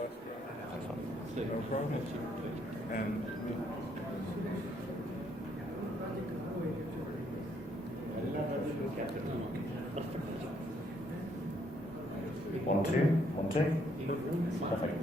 No problem. And One, two, one, two. Perfect.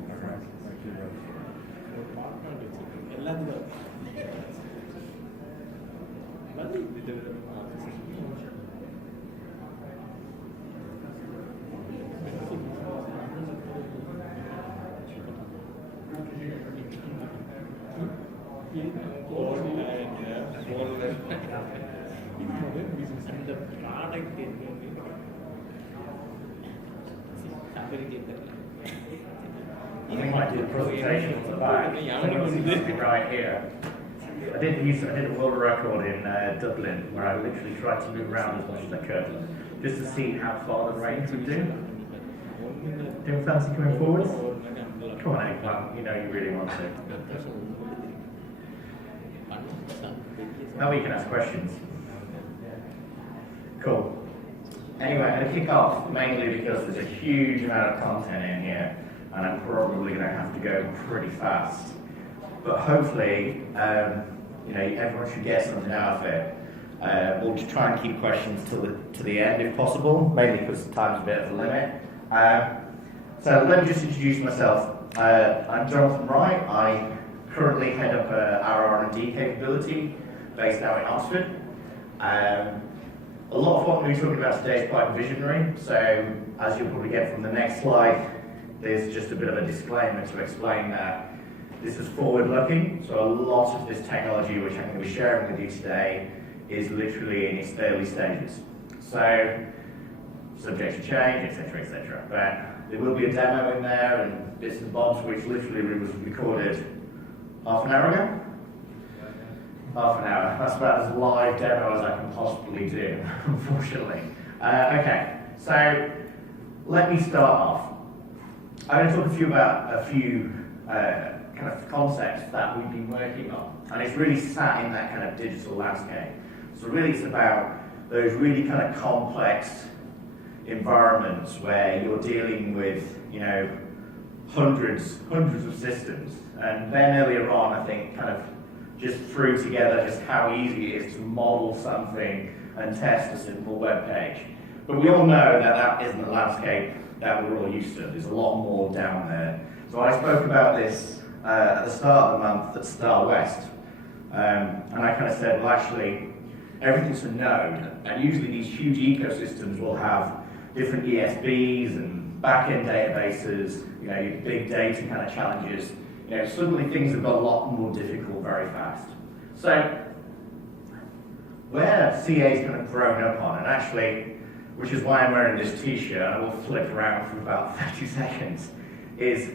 I think I did a presentation on the back. Right here. I did a world record in Dublin where I literally tried to move around as much as I could, just to see how far the range would do. Anyone fancy coming forward? Come on, Eggplant, you know you really want to. Now we can ask questions. Cool. Anyway, I'm going to kick off mainly because there's a huge amount of content in here, and I'm probably going to have to go pretty fast. But hopefully, everyone should get something out of it. We'll just try and keep questions to the end if possible, mainly because time's a bit of a limit. So let me just introduce myself. I'm Jonathon Wright. I currently head up our R&D capability based out in Oxford. A lot of what we're talking about today is quite visionary, so as you'll probably get from the next slide, there's just a bit of a disclaimer to explain that this is forward-looking, so a lot of this technology which I'm going to be sharing with you today is literally in its early stages. So, subject to change, etc., etc. But there will be a demo in there and bits and bobs which literally was recorded half an hour ago. Half an hour. That's about as live demo as I can possibly do, unfortunately. Okay, so let me start off. I'm going to talk to you about a few kind of concepts that we've been working on, and it's really sat in that kind of digital landscape. So really it's about those really kind of complex environments where you're dealing with, hundreds of systems. And then earlier on, I think, kind of just threw together just how easy it is to model something and test a simple web page. But we all know that that isn't the landscape that we're all used to. There's a lot more down there. So I spoke about this at the start of the month at Star West. And I kind of said, well, actually, everything's a node. And usually these huge ecosystems will have different ESBs and back-end databases, your big data kind of challenges. Suddenly things have got a lot more difficult very fast. So, where CA's kind of grown up on, and actually, which is why I'm wearing this t-shirt, and I will flip around for about 30 seconds, is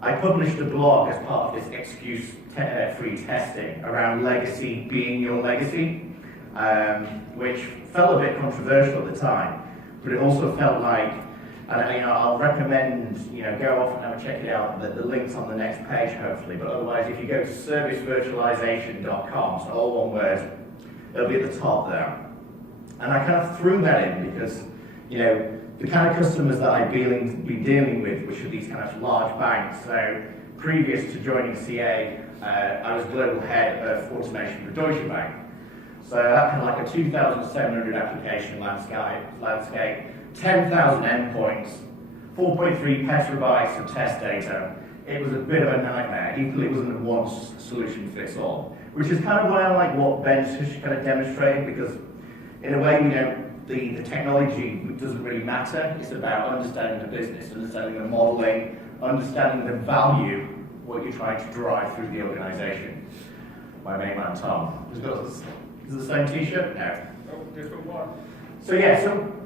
I published a blog as part of this excuse-free testing around legacy being your legacy, which felt a bit controversial at the time, but it also felt like, and I'll recommend, go off and have a check it out. The link's on the next page, hopefully. But otherwise, if you go to servicevirtualization.com, so all one word, it'll be at the top there. And I kind of threw that in because, the kind of customers that I've been dealing with, which are these kind of large banks. So previous to joining CA, I was global head of automation for Deutsche Bank. So that kind of like a 2,700 application landscape. 10,000 endpoints, 4.3 petabytes of test data. It was a bit of a nightmare. Equally, it wasn't a one solution fits all, which is kind of why I like what Ben's kind of demonstrating, because in a way, the technology doesn't really matter. It's about understanding the business, understanding the modeling, understanding the value, what you're trying to drive through the organization. My main man, Tom. Is it the same t-shirt? No. oh, different one. So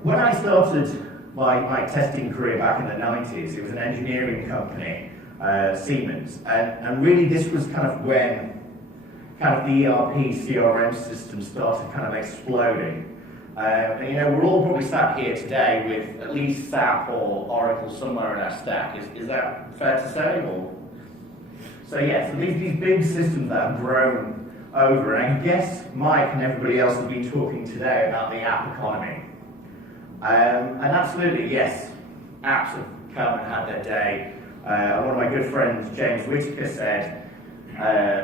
when I started my testing career back in the 90s, it was an engineering company, Siemens, and really this was kind of when kind of the ERP, CRM system started kind of exploding. And we're all probably sat here today with at least SAP or Oracle somewhere in our stack. Is that fair to say? Or? So these big systems that have grown over, and I guess Mike and everybody else have been talking today about the app economy. And absolutely, yes, apps have come and had their day. One of my good friends, James Whitaker, said,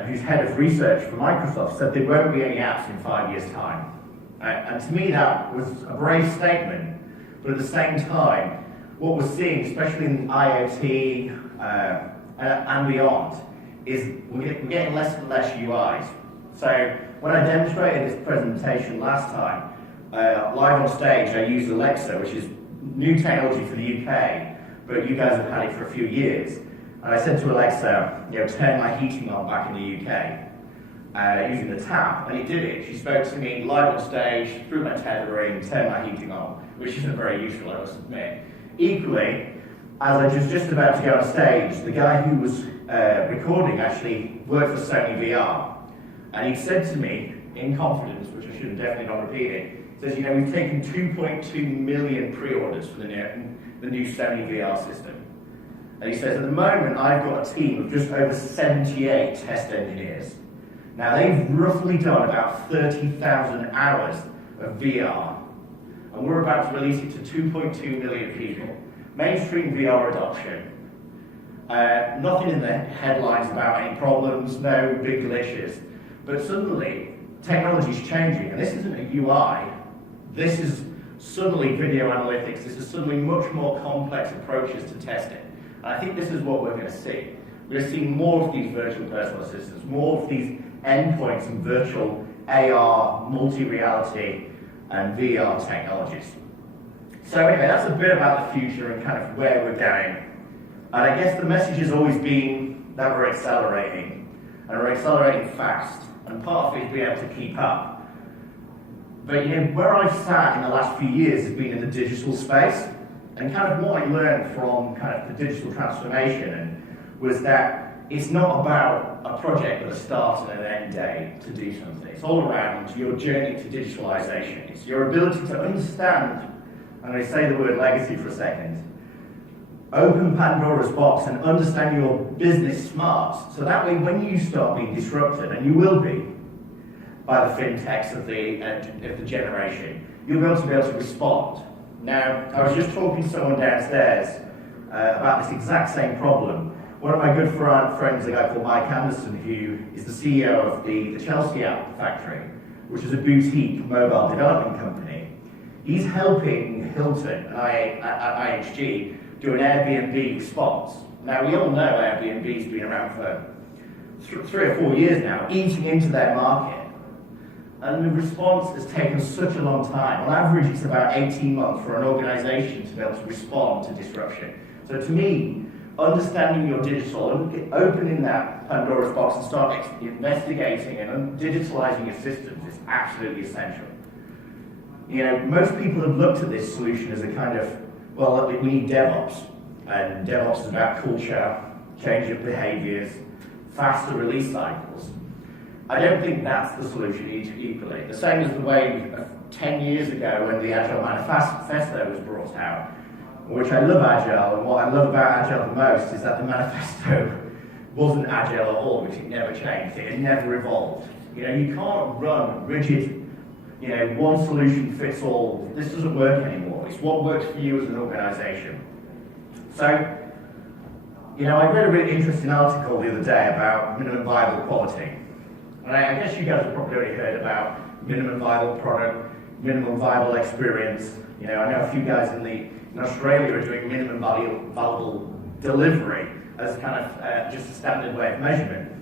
who's head of research for Microsoft, said there won't be any apps in 5 years' time. And to me, that was a brave statement, but at the same time, what we're seeing, especially in IoT and beyond, is we're getting less and less UIs. So when I demonstrated this presentation last time, live on stage, I used Alexa, which is new technology for the UK, but you guys have had it for a few years. And I said to Alexa, turn my heating on back in the UK, using the tap, and it did it. She spoke to me live on stage, through my tethering, turned my heating on, which isn't very useful, I must admit. Equally, as I was just about to go on stage, the guy who was recording actually worked for Sony VR. And he said to me, in confidence, which I should have definitely not repeated, says, we've taken 2.2 million pre-orders for the new Sony VR system. And he says, at the moment, I've got a team of just over 78 test engineers. Now, they've roughly done about 30,000 hours of VR. And we're about to release it to 2.2 million people. Mainstream VR adoption. Nothing in the headlines about any problems, no big glitches. But suddenly, technology's changing, and this isn't a UI. This is suddenly video analytics. This is suddenly much more complex approaches to testing. And I think this is what we're going to see. We're going to see more of these virtual personal assistants, more of these endpoints and virtual AR, multi-reality, and VR technologies. So anyway, that's a bit about the future and kind of where we're going. And I guess the message has always been that we're accelerating, and we're accelerating fast, and part of it is being able to keep up. But where I've sat in the last few years has been in the digital space, and kind of what I learned from kind of the digital transformation was that it's not about a project with a start and an end date to do something. It's all around your journey to digitalization. It's your ability to understand, and I say the word legacy for a second, open Pandora's box and understand your business smart. So that way when you start being disrupted, and you will be, by the fintechs of the generation, you'll be able to respond. Now, I was just talking to someone downstairs about this exact same problem. One of my good friends, a guy called Mike Anderson, who is the CEO of the Chelsea App Factory, which is a boutique mobile development company. He's helping Hilton and IHG do an Airbnb response. Now, we all know Airbnb's been around for 3 or 4 years now, eating into their market. And the response has taken such a long time. On average, it's about 18 months for an organization to be able to respond to disruption. So to me, understanding your digital and opening that Pandora's box and start investigating and digitalizing your systems is absolutely essential. Most people have looked at this solution as a kind of, well, we need DevOps. And DevOps is about culture, change of behaviors, faster release cycles. I don't think that's the solution equally. The same as the way 10 years ago when the Agile Manifesto was brought out, which I love Agile, and what I love about Agile the most is that the manifesto wasn't Agile at all, which it never changed, it never evolved. You can't run rigid, one solution fits all. This doesn't work anymore. It's what works for you as an organization. So, I read a really interesting article the other day about minimum viable quality. And I guess you guys have probably already heard about minimum viable product, minimum viable experience. I know a few guys in Australia are doing minimum viable delivery as kind of just a standard way of measurement.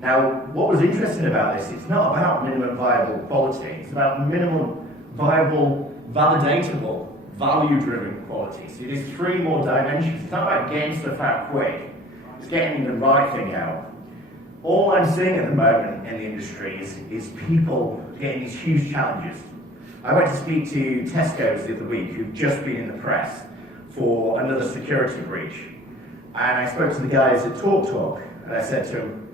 Now, what was interesting about this, it's not about minimum viable quality, it's about minimum viable, validatable, value-driven quality. So there's 3 more dimensions. It's not about getting stuff out quick, it's getting the right thing out. All I'm seeing at the moment in the industry is people getting these huge challenges. I went to speak to Tesco's the other week, who've just been in the press for another security breach. And I spoke to the guys at TalkTalk, and I said to them,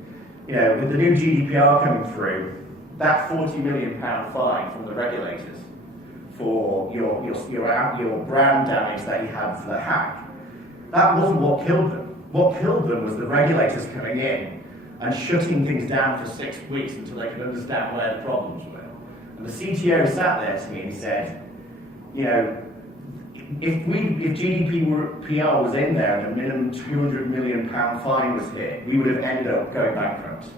with the new GDPR coming through, that £40 million fine from the regulators for your brand damage that you had for the hack, that wasn't what killed them. What killed them was the regulators coming in and shutting things down for 6 weeks until they could understand where the problems were. And the CTO sat there to me and he said, if GDPR was in there and a minimum £200 million fine was hit, we would have ended up going bankrupt.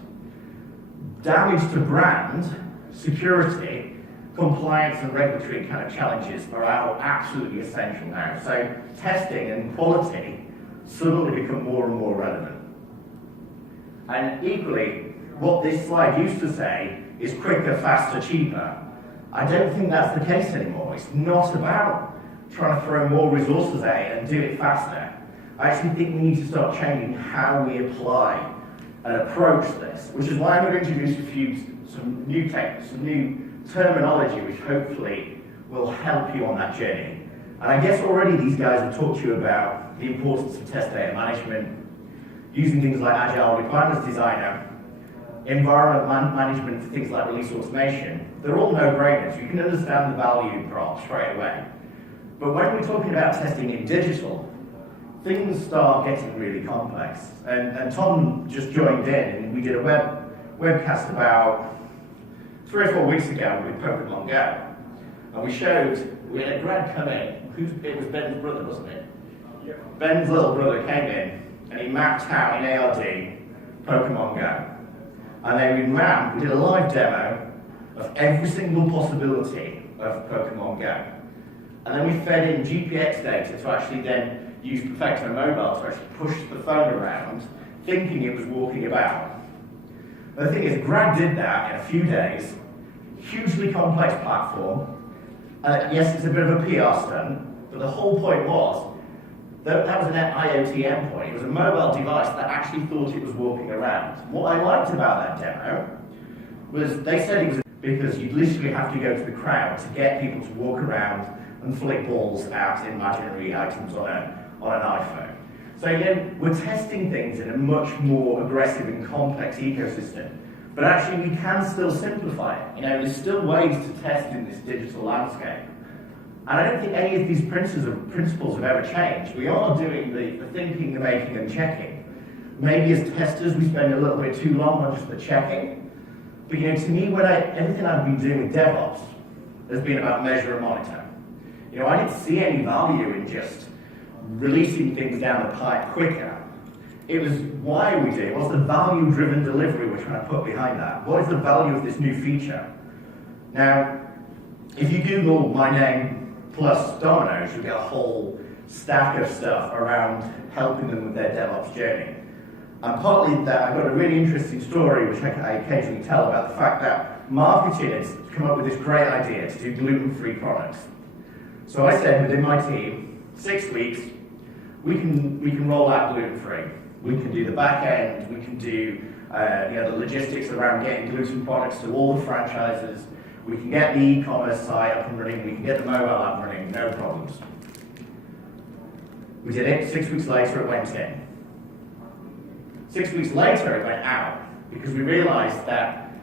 Damage to brand, security, compliance and regulatory kind of challenges are absolutely essential now. So testing and quality suddenly become more and more relevant. And equally, what this slide used to say is quicker, faster, cheaper. I don't think that's the case anymore. It's not about trying to throw more resources at it and do it faster. I actually think we need to start changing how we apply and approach this, which is why I'm going to introduce some new terminology which hopefully will help you on that journey. And I guess already these guys have talked to you about the importance of test data management, using things like agile requirements designer, environment management for things like release automation. They're all no-brainers. You can understand the value prop straight away. But when we're talking about testing in digital, things start getting really complex. And Tom just joined in, and we did a webcast about 3 or 4 weeks ago with Pokemon Go. And we had a grad come in, it was Ben's brother, wasn't it? Yeah. Ben's little brother came in, and he mapped out in ARD Pokemon Go. And then we did a live demo of every single possibility of Pokemon Go. And then we fed in GPX data to actually then use Perfecto Mobile to actually push the phone around, thinking it was walking about. But the thing is, Greg did that in a few days, hugely complex platform. Yes, it's a bit of a PR stunt, but the whole point was that was an IoT endpoint. It was a mobile device that actually thought it was walking around. What I liked about that demo was they said it was because you'd literally have to go to the crowd to get people to walk around and flick balls at imaginary items on an iPhone. So again, we're testing things in a much more aggressive and complex ecosystem. But actually, we can still simplify it. There's still ways to test in this digital landscape. And I don't think any of these principles have ever changed. We are doing the thinking, the making, and checking. Maybe as testers, we spend a little bit too long on just the checking. But to me, everything I've been doing with DevOps has been about measure and monitor. I didn't see any value in just releasing things down the pipe quicker. It was why we do it. What's the value-driven delivery we're trying to put behind that? What is the value of this new feature? Now, if you Google my name plus Domino's, you'll get a whole stack of stuff around helping them with their DevOps journey. And partly that, I've got a really interesting story which I occasionally tell about the fact that marketing has come up with this great idea to do gluten-free products. So I said within my team, 6 weeks, we can roll out gluten-free. We can do the back end, we can do the logistics around getting gluten products to all the franchises, we can get the e-commerce site up and running, we can get the mobile up and running, no problems. We did it, 6 weeks later it went in. 6 weeks later it went out, because we realized that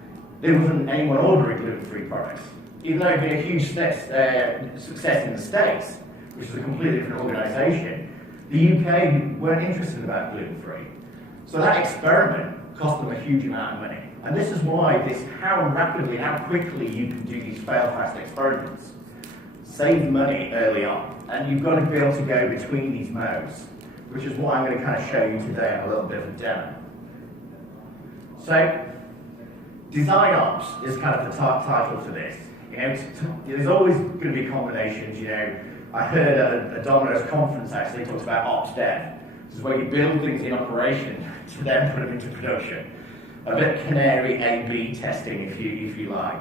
there wasn't anyone ordering gluten-free products. Even though it had been a huge success in the States, which is a completely different organization, the UK weren't interested about gluten-free. So that experiment cost them a huge amount of money. And this is why how rapidly, how quickly you can do these fail-fast experiments. Save money early on. And you've got to be able to go between these modes, which is what I'm going to kind of show you today in a little bit of a demo. So, DesignOps is kind of the title for this. There's always going to be combinations, I heard at a Domino's conference actually talks about ops dev. This is where you build things in operation to then put them into production. A bit of canary A/B testing, if you like.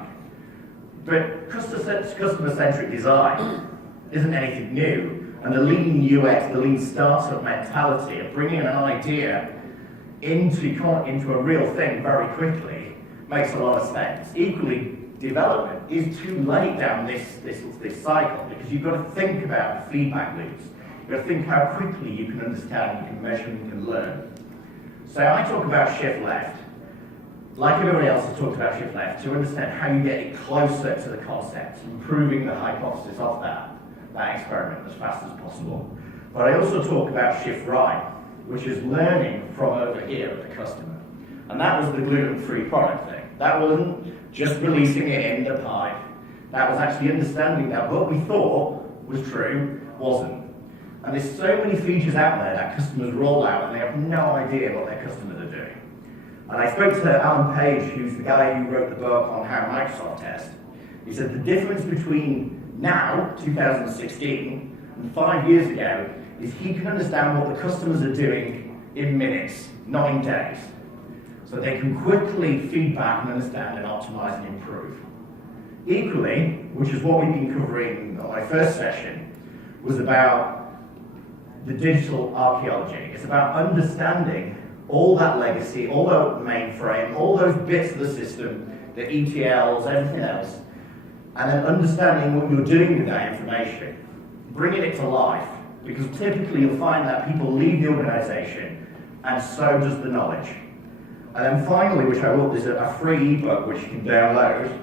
But customer-centric design isn't anything new, and the lean UX, the lean startup mentality of bringing an idea into a real thing very quickly makes a lot of sense. Equally, development is too late down this cycle, because you've got to think about feedback loops. You've got to think how quickly you can understand, you can measure, and you can learn. So I talk about shift left. Like everybody else has talked about shift left, to understand how you get it closer to the concept, improving the hypothesis of that experiment as fast as possible. But I also talk about shift right, which is learning from over here at the customer. And that was the gluten-free product thing. That wasn't just releasing it in the pipe. That was actually understanding that what we thought was true wasn't. And there's so many features out there that customers roll out and they have no idea what their customers are doing. And I spoke to Alan Page, who's the guy who wrote the book on how Microsoft test. He said the difference between now, 2016, and 5 years ago, is he can understand what the customers are doing in minutes, not in days. So they can quickly feedback and understand and optimize and improve. Equally, which is what we've been covering on my first session, was about the digital archaeology. It's about understanding all that legacy, all that mainframe, all those bits of the system, the ETLs, everything else, and then understanding what you're doing with that information, bringing it to life, because typically you'll find that people leave the organization and so does the knowledge. And then finally, which I will, there's a free ebook which you can download,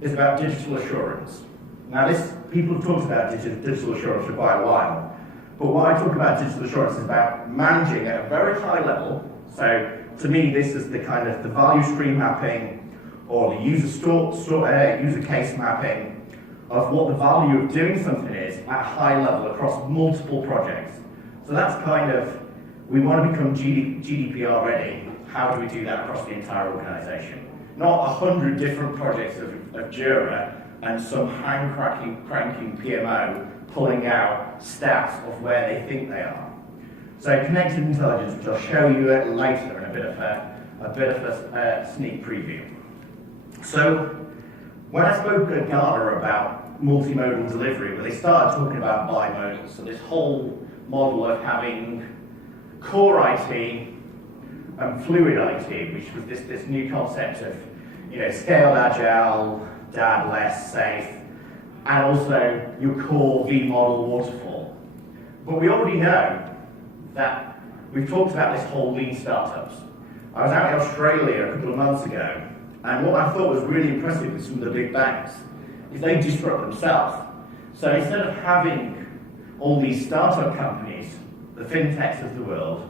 is about digital assurance. Now people have talked about digital assurance for quite a while, but what I talk about digital assurance is about managing at a very high level. So to me, this is the kind of the value stream mapping or the user case mapping of what the value of doing something is at a high level across multiple projects. So that's kind of, we want to become GDPR ready. How do we do that across the entire organization? Not 100 different projects of Jira and some hand-cranking PMO pulling out stats of where they think they are. So connected intelligence, which I'll show you later in a bit of a sneak preview. So when I spoke at Ghana about multimodal delivery, where they started talking about bimodal, so this whole model of having core IT and fluid IT, which was this new concept of scaled agile, DAD less, safe, and also your core V-model waterfall. But we already know that we've talked about this whole lean startups. I was out in Australia a couple of months ago, and what I thought was really impressive with some of the big banks is they disrupt themselves. So instead of having all these startup companies, the fintechs of the world,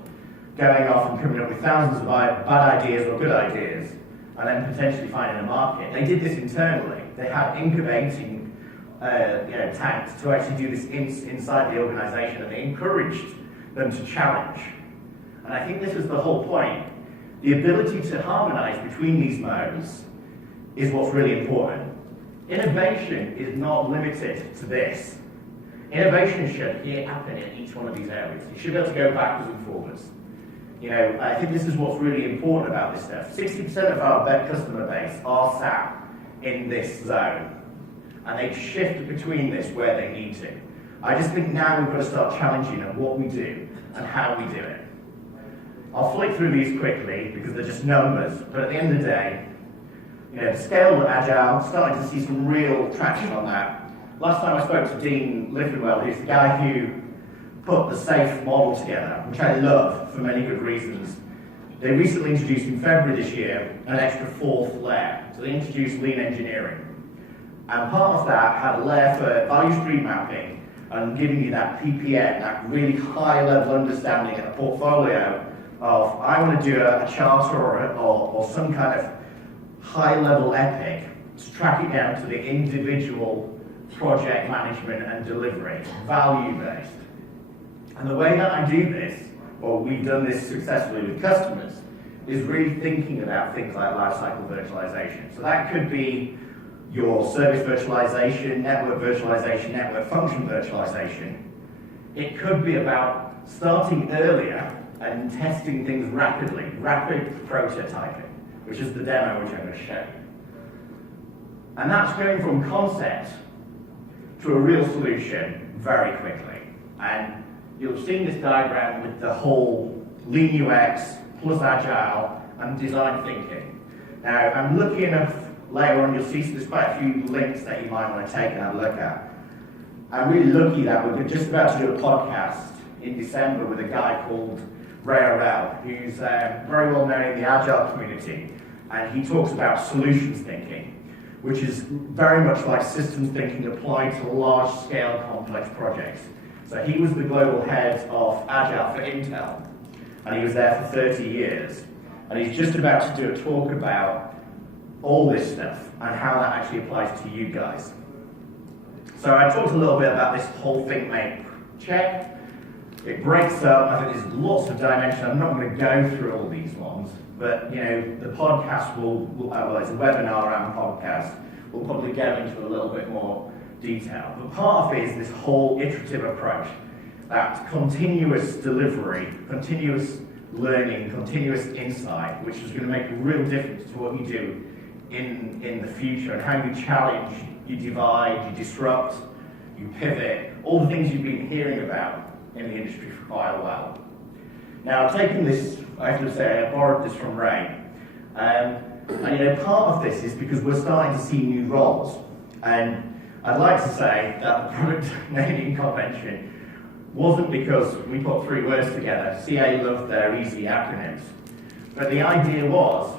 going off and coming up with thousands of bad ideas or good ideas, and then potentially finding a market, they did this internally. They had incubating tanks to actually do this inside the organization, and they encouraged them to challenge. And I think this is the whole point. The ability to harmonize between these modes is what's really important. Innovation is not limited to this. Innovation should happen in each one of these areas. You should be able to go backwards and forwards. I think this is what's really important about this stuff. 60% of our customer base are sat in this zone, and they shift between this where they need to. I just think now we've got to start challenging at what we do and how we do it. I'll flick through these quickly because they're just numbers, but at the end of the day, the scale of agile, starting to see some real traction on that. Last time I spoke to Dean Liffenwell, who's the guy who put the SAFE model together, which I love for many good reasons. They recently introduced in February this year an extra fourth layer. So they introduced lean engineering. And part of that had a layer for value stream mapping and giving you that PPN, that really high level understanding of the portfolio of, I want to do a charter or some kind of high level epic to track it down to the individual project management and delivery, value based. And the way that I do this, or we've done this successfully with customers, is really thinking about things like lifecycle virtualization. So that could be your service virtualization, network function virtualization. It could be about starting earlier and testing things rapidly, rapid prototyping, which is the demo which I'm going to show you. And that's going from concept to a real solution very quickly. And you'll have seen this diagram with the whole lean UX plus agile and design thinking. Now, I'm lucky enough, later on you'll see there's quite a few links that you might want to take and have a look at. I'm really lucky that we're just about to do a podcast in December with a guy called Ray Orell, who's very well known in the agile community, and he talks about solutions thinking, which is very much like systems thinking applied to large-scale complex projects. So he was the global head of Agile for Intel, and he was there for 30 years. And he's just about to do a talk about all this stuff and how that actually applies to you guys. So I talked a little bit about this whole think, make, check. It breaks up. I think there's lots of dimensions. I'm not going to go through all these ones, but the podcast well, it's a webinar and podcast. We'll probably get into a little bit more detail. But part of it is this whole iterative approach, that continuous delivery, continuous learning, continuous insight, which is going to make a real difference to what you do in the future and how you challenge, you divide, you disrupt, you pivot, all the things you've been hearing about in the industry for quite a while. Now, I've taken this, I have to say, I borrowed this from Ray. And part of this is because we're starting to see new roles. And I'd like to say that the product naming convention wasn't because we put 3 words together. CA loved their easy acronyms. But the idea was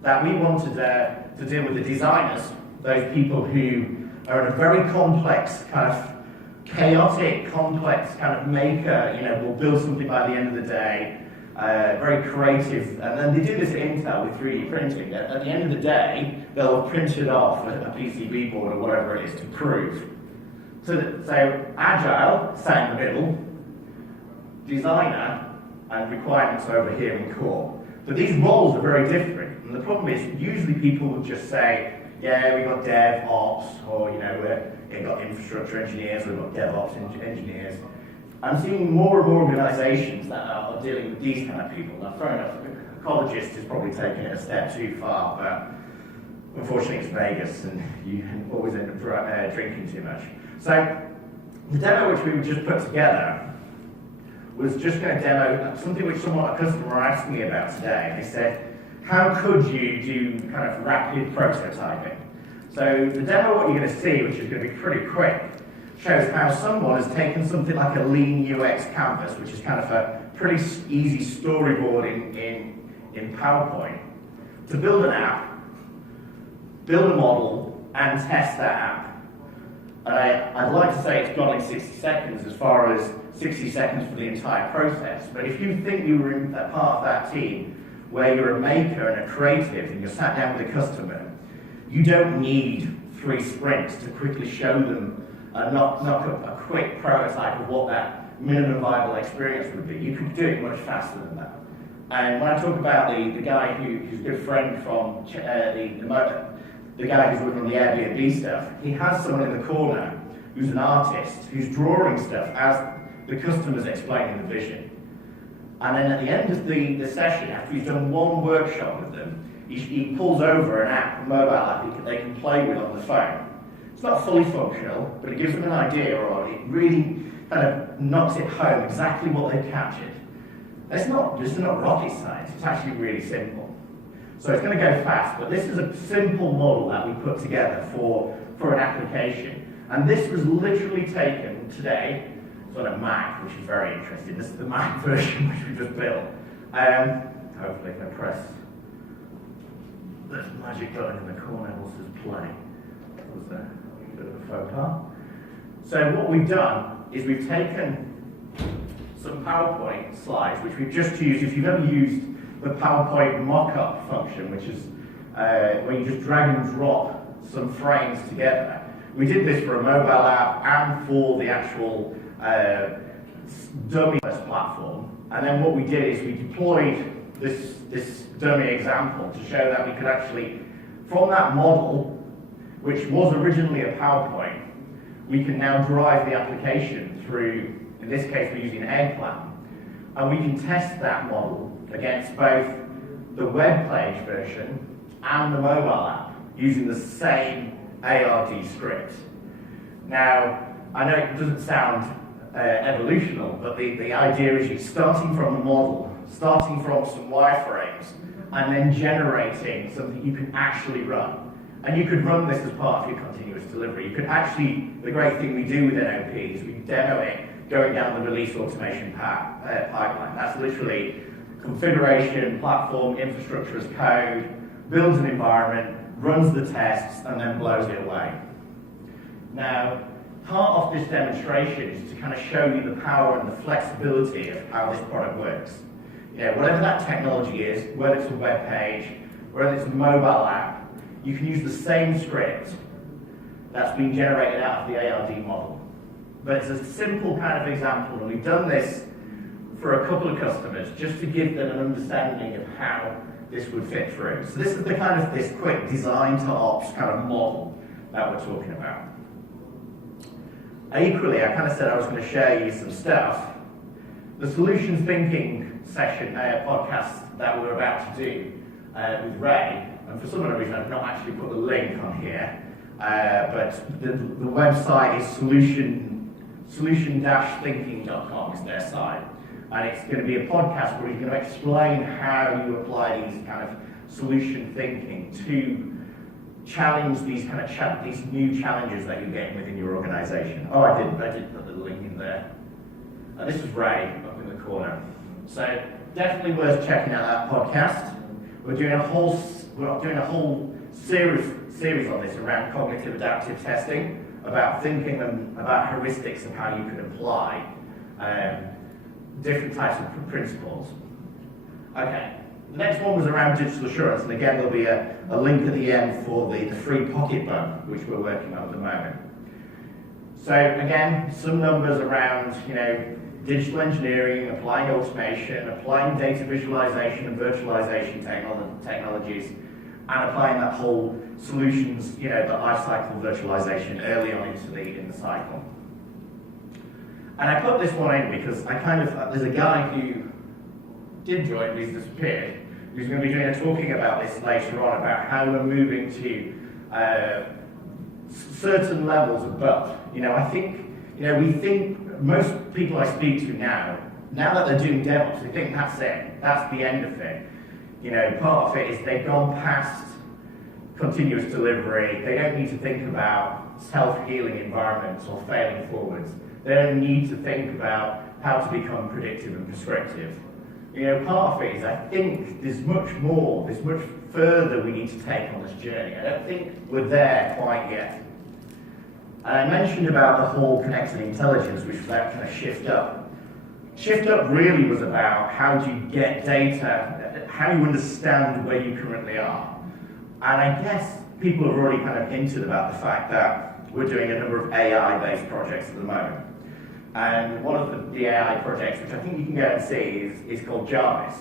that we wanted to deal with the designers, those people who are in a very complex, kind of chaotic, complex kind of maker, will build something by the end of the day, very creative, and then they do this at Intel with 3D printing. At the end of the day, they'll have printed off a PCB board or whatever it is to prove. So agile, sat in the middle, designer, and requirements over here in core. But these roles are very different, and the problem is usually people would just say, yeah, we've got DevOps, or we've got infrastructure engineers, we've got DevOps engineers. I'm seeing more and more organizations that are dealing with these kind of people. Now, fair enough, ecologist is probably taking it a step too far, but unfortunately it's Vegas, and you always end up drinking too much. So, the demo which we just put together was just going to demo something which a customer asked me about today. They said, how could you do kind of rapid prototyping? So the demo, what you're going to see, which is going to be pretty quick, shows how someone has taken something like a lean UX canvas, which is kind of a pretty easy storyboard in PowerPoint, to build an app, build a model, and test that app. And I'd like to say it's gone in 60 seconds as far as 60 seconds for the entire process. But if you think you were in that part of that team where you're a maker and a creative and you're sat down with a customer, you don't need 3 sprints to quickly show them knock up a quick prototype of what that minimum viable experience would be. You could do it much faster than that. And when I talk about the guy who's a good friend from the guy who's working on the Airbnb stuff, he has someone in the corner who's an artist, who's drawing stuff as the customer's explaining the vision. And then at the end of the session, after he's done one workshop with them, he pulls over an app, a mobile app they can play with on the phone. It's not fully functional, but it gives them an idea, or it really kind of knocks it home exactly what they've captured. This is not rocket science, it's actually really simple. So it's going to go fast, but this is a simple model that we put together for an application. And this was literally taken today. It's on a Mac, which is very interesting. This is the Mac version which we just built. Hopefully if I press this magic button in the corner, will just play. That was a bit of a faux pas. So what we've done is we've taken some PowerPoint slides, which we've just used. If you've ever used the PowerPoint mock-up function, which is where you just drag and drop some frames together. We did this for a mobile app and for the actual dummy platform. And then what we did is we deployed this dummy example to show that we could actually, from that model, which was originally a PowerPoint, we can now drive the application through, in this case we're using Eggplant, and we can test that model against both the web page version and the mobile app using the same ARD script. Now, I know it doesn't sound evolutional, but the idea is you're starting from the model, starting from some wireframes, and then generating something you can actually run. And you could run this as part of your continuous delivery. You could actually, the great thing we do with NOP is we demo it going down the release automation pipeline. That's literally configuration, platform, infrastructure as code, builds an environment, runs the tests, and then blows it away. Now, part of this demonstration is to kind of show you the power and the flexibility of how this product works. Whatever that technology is, whether it's a web page, whether it's a mobile app, you can use the same script that's been generated out of the ARD model. But it's a simple kind of example, and we've done this for a couple of customers just to give them an understanding of how this would fit through. So this is the kind of this quick design to ops kind of model that we're talking about. Equally, I kind of said I was going to share you some stuff. The solutions thinking session podcast that we're about to do with Ray, and for some other reason I've not actually put the link on here, but the website is solution-thinking.com is their site. And it's going to be a podcast where he's going to explain how you apply these kind of solution thinking to challenge these kind of these new challenges that you're getting within your organization. Oh, I did put the link in there. This is Ray up in the corner. So definitely worth checking out that podcast. We're doing a whole series on this around cognitive adaptive testing, about thinking and about heuristics of how you can apply different types of principles. Okay, the next one was around digital assurance, and again there'll be a link at the end for the free pocketbook, which we're working on at the moment. So again, some numbers around, digital engineering, applying automation, applying data visualization and virtualization technologies, and applying that whole solutions, the lifecycle virtualization early on in the cycle. And I put this one in because there's a guy who did join, but he's disappeared, who's going to be talking about this later on, about how we're moving to certain levels above. I think, we think, most people I speak to now that they're doing DevOps, they think that's it, that's the end of it. Part of it is they've gone past continuous delivery, they don't need to think about self-healing environments or failing forwards. They don't need to think about how to become predictive and prescriptive. Part of it is I think there's much further we need to take on this journey. I don't think we're there quite yet. And I mentioned about the whole connected intelligence, which was that kind of shift up. Shift up really was about how do you get data, how you understand where you currently are. And I guess people have already kind of hinted about the fact that we're doing a number of AI-based projects at the moment. And one of the AI projects, which I think you can go and see, is called Jarvis.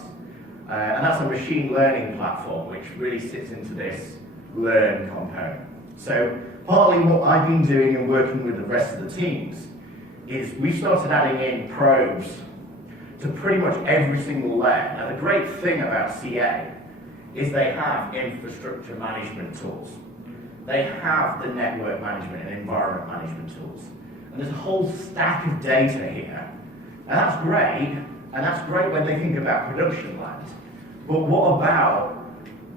And that's a machine learning platform which really sits into this learn component. So partly what I've been doing and working with the rest of the teams is we started adding in probes to pretty much every single layer. Now the great thing about CA is they have infrastructure management tools. They have the network management and environment management tools. And there's a whole stack of data here. And that's great when they think about production land. But what about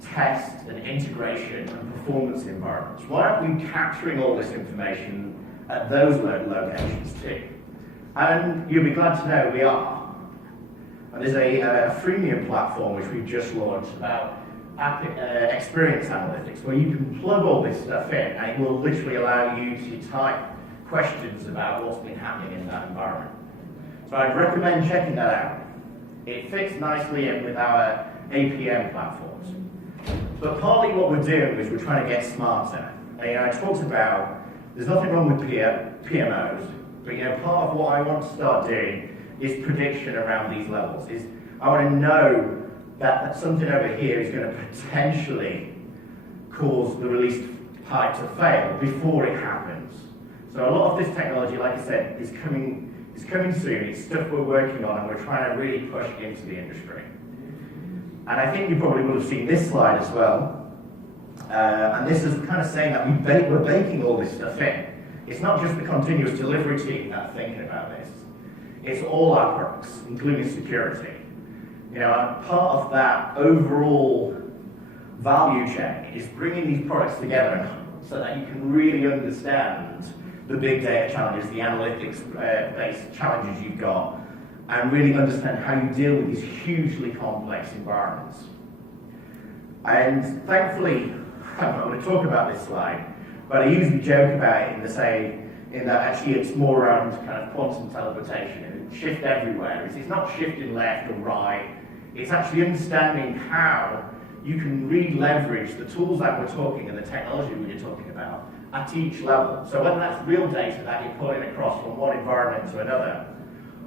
test and integration and performance environments? Why aren't we capturing all this information at those locations too? And you'll be glad to know we are. And there's a freemium platform which we've just launched about experience analytics, where you can plug all this stuff in and it will literally allow you to type questions about what's been happening in that environment. So I'd recommend checking that out. It fits nicely in with our APM platforms. But partly what we're doing is we're trying to get smarter. And, I talked about there's nothing wrong with PMOs, but part of what I want to start doing is prediction around these levels. I want to know that something over here is going to potentially cause the release pipe to fail before it happens. So a lot of this technology, like I said, is coming soon. It's stuff we're working on and we're trying to really push into the industry. And I think you probably would have seen this slide as well. And this is kind of saying that we're baking all this stuff in. It's not just the continuous delivery team that's thinking about this. It's all our products, including security. And part of that overall value chain is bringing these products together so that you can really understand the big data challenges, the analytics-based challenges you've got, and really understand how you deal with these hugely complex environments. And thankfully, I'm not going to talk about this slide, but I usually joke about it in that actually it's more around kind of quantum teleportation and shift everywhere. It's not shifting left or right, it's actually understanding how you can re-leverage the tools that we're talking and the technology we're talking about at each level. So whether that's real data that you're pulling across from one environment to another,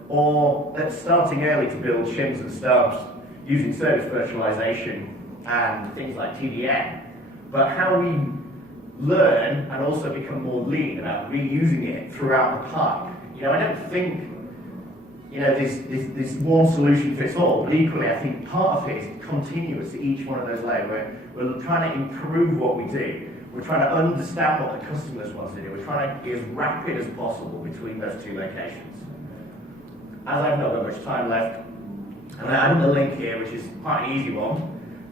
or starting early to build shims and stubs using service virtualization and things like TDN, but how we learn and also become more lean about reusing it throughout the pipe. You know, I don't think, you know, this one solution fits all, but equally I think part of it is continuous at each one of those layers. We're trying to improve what we do. We're trying to understand what the customers want to do. We're trying to be as rapid as possible between those two locations. As I've not got much time left, I'm adding the link here, which is quite an easy one,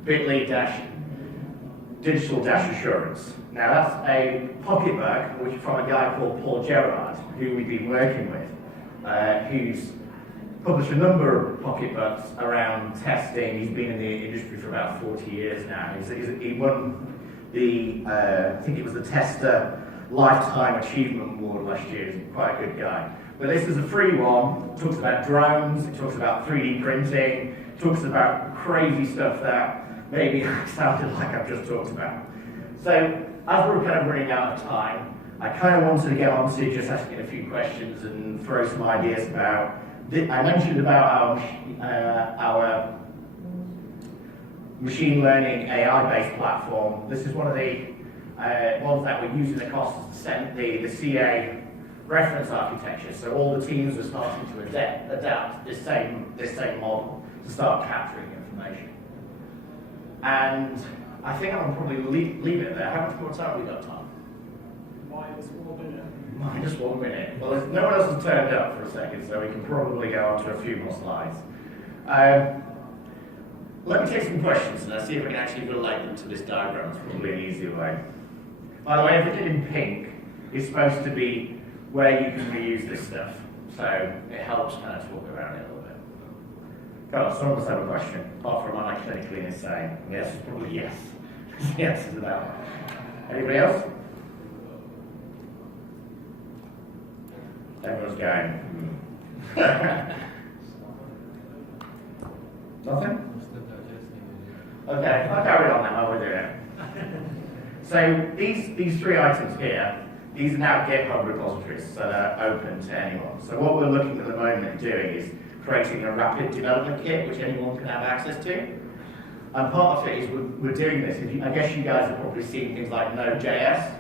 bit.ly/digital-assurance. Now that's a pocketbook which from a guy called Paul Gerard, who we've been working with, who's published a number of pocketbooks around testing. He's been in the industry for about 40 years now. He won the, I think it was the Tester Lifetime Achievement Award last year. He's quite a good guy. But this is a free one. It talks about drones, it talks about 3D printing, it talks about crazy stuff that maybe sounded like I've just talked about. So, as we're kind of running out of time, I kind of wanted to get on to just asking a few questions and throw some ideas about. I mentioned about our machine learning AI-based platform. This is one of the ones that we're using across the CA reference architecture. So all the teams are starting to adapt this same model to start capturing information. And I think I'm going to probably leave it there. How much more time have we got, Tom? Minus 1 minute. Well, no one else has turned up for a second, so we can probably go on to a few more slides. Let me take some questions and I'll see if I can actually relate them to this diagram. It's probably an easier way. By the way, everything in pink is supposed to be where you can reuse this stuff. So it helps kind of talk around it a little bit. Come on, someone must have a question, apart from my clinically is saying yes, probably yes. Yes to that one. Anybody else? Everyone's going. Nothing? Okay, I'll carry on then while we're doing it. So these three items here, these are now GitHub repositories, so they're open to anyone. So what we're looking at the moment doing is creating a rapid development kit which anyone can have access to. And part of it is we're doing this. I guess you guys have probably seen things like Node.js.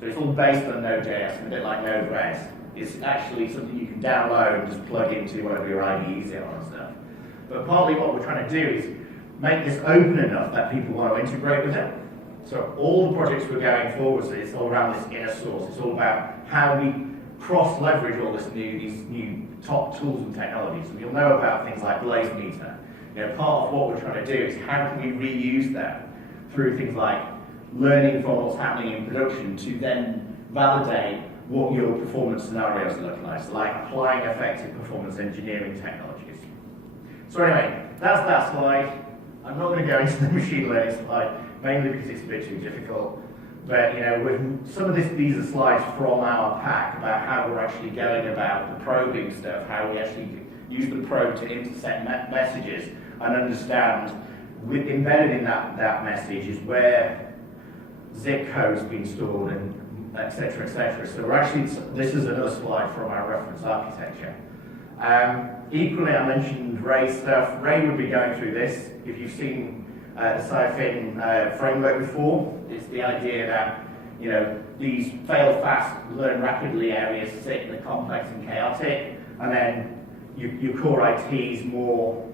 So it's all based on Node.js, and a bit like Node.res. It's actually something you can download and just plug into whatever your IDEs are and stuff. But partly what we're trying to do is make this open enough that people want to integrate with it. So all the projects we're going forward to, it's all around this inner source. It's all about how we cross-leverage all these new top tools and technologies. And you'll know about things like BlazeMeter. You know, part of what we're trying to do is how can we reuse that through things like learning from what's happening in production to then validate what your performance scenarios look like applying effective performance engineering technologies. So anyway, that's that slide. I'm not going to go into the machine learning slide, mainly because it's a bit too difficult. But you know, with some of these are slides from our pack about how we're actually going about the probing stuff, how we actually use the probe to intercept messages and understand, embedded in that message is where zip code's been stored and et cetera, et cetera. So we're actually, this is another slide from our reference architecture. Equally, I mentioned Ray stuff. Ray would be going through this. If you've seen the Sci-Fin framework before, it's the idea that, you know, these fail fast, learn rapidly areas sit in the complex and chaotic, and then your core IT is more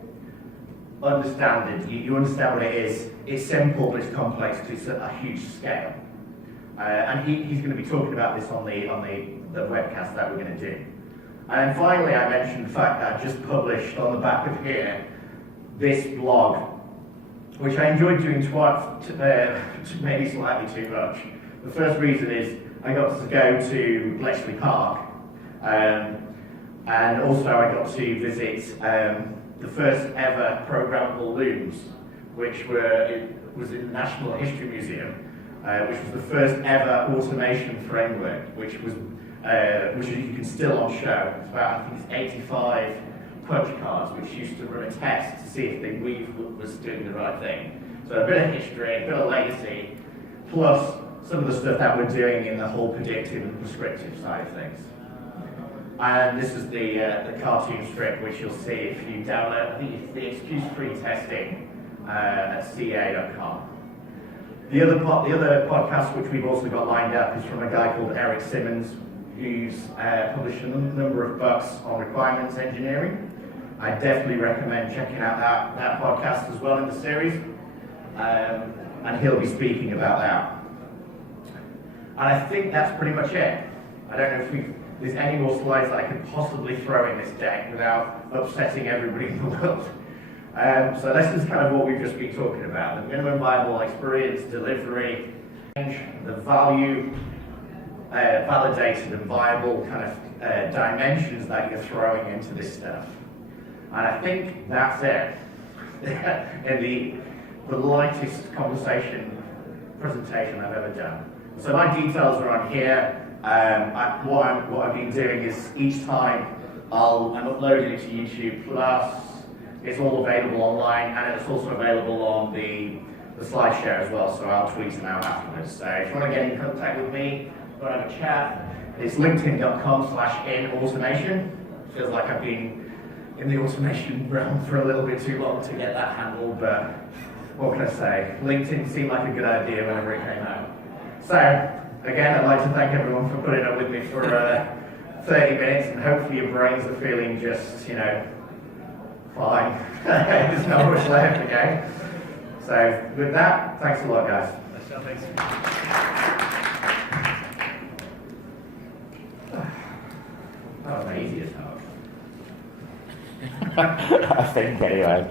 understanded. You understand what it is. It's simple, but it's complex because it's a huge scale. And he's going to be talking about this on the webcast that we're going to do. And finally, I mentioned the fact that I just published on the back of here this blog, which I enjoyed doing maybe slightly too much. The first reason is I got to go to Bletchley Park, and also I got to visit the first ever programmable looms, which was in the National History Museum, which was the first ever automation framework, which you can still on show. It's about, I think it's 85 punch cards, which used to run a test to see if the weave was doing the right thing. So a bit of history, a bit of legacy, plus some of the stuff that we're doing in the whole predictive and prescriptive side of things. And this is the cartoon strip, which you'll see if you download. I think it's the excuse-free testing at CAW.com. The other podcast which we've also got lined up is from a guy called Eric Simmons, who's published a number of books on requirements engineering. I definitely recommend checking out that podcast as well in the series, and he'll be speaking about that. And I think that's pretty much it. I don't know if there's any more slides that I could possibly throw in this deck without upsetting everybody in the world. So this is kind of what we've just been talking about: the minimum viable experience, delivery, the value, validated and viable kind of dimensions that you're throwing into this stuff. And I think that's it. In the lightest presentation I've ever done. So my details are on here. What I've been doing is each time I'm uploading it to YouTube, plus it's all available online, and it's also available on the SlideShare as well, so I'll tweet them out afterwards. So if you want to get in contact with me, want to have a chat, it's linkedin.com/inautomation. Feels like I've been in the automation realm for a little bit too long to get that handled, but what can I say? LinkedIn seemed like a good idea whenever it came out. So, again, I'd like to thank everyone for putting up with me for 30 minutes, and hopefully your brains are feeling just, fine. There's not much left, okay? So, with that, thanks a lot, guys. Thanks. That was my easiest hug. I think anyway.